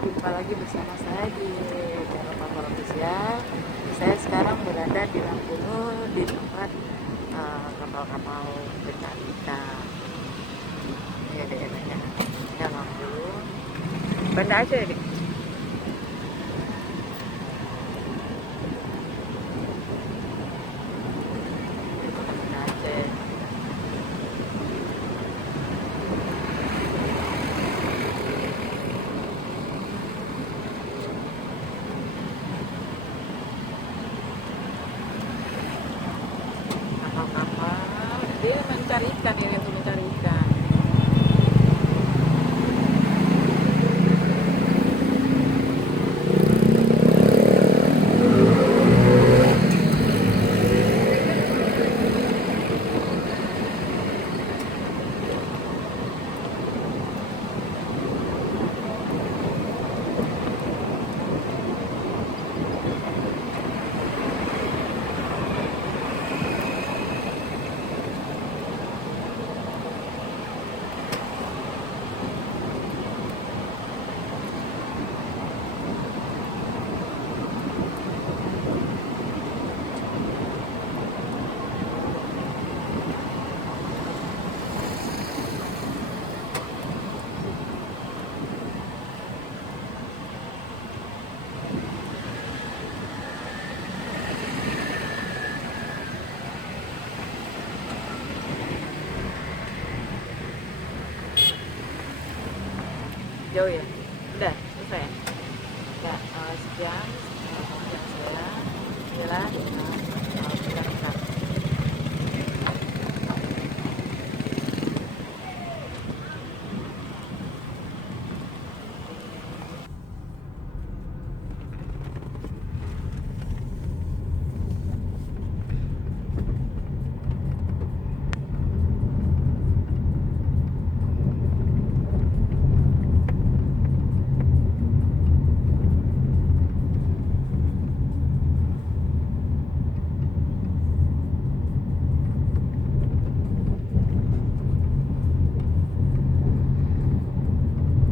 Jumpa lagi bersama saya di channel Papa Official. Saya sekarang berada di Lampunu di tempat kapal-kapal pencari ikan. Ini daerahnya ya Lampunu, Banda Aceh nih. Banda Aceh. Kapal-kapal dia mencari ikan, ini untuk mencari ikan. Jauh ya? Udah selesai. Ya, sekian yang saya adalah ikan.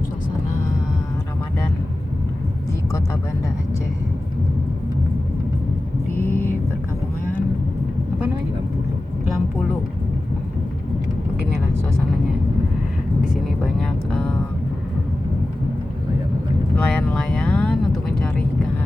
Suasana Ramadan di kota Banda Aceh, di perkampungan apa namanya? Lampulu. Beginilah suasananya. Di sini banyak nelayan-nelayan untuk mencari ikan.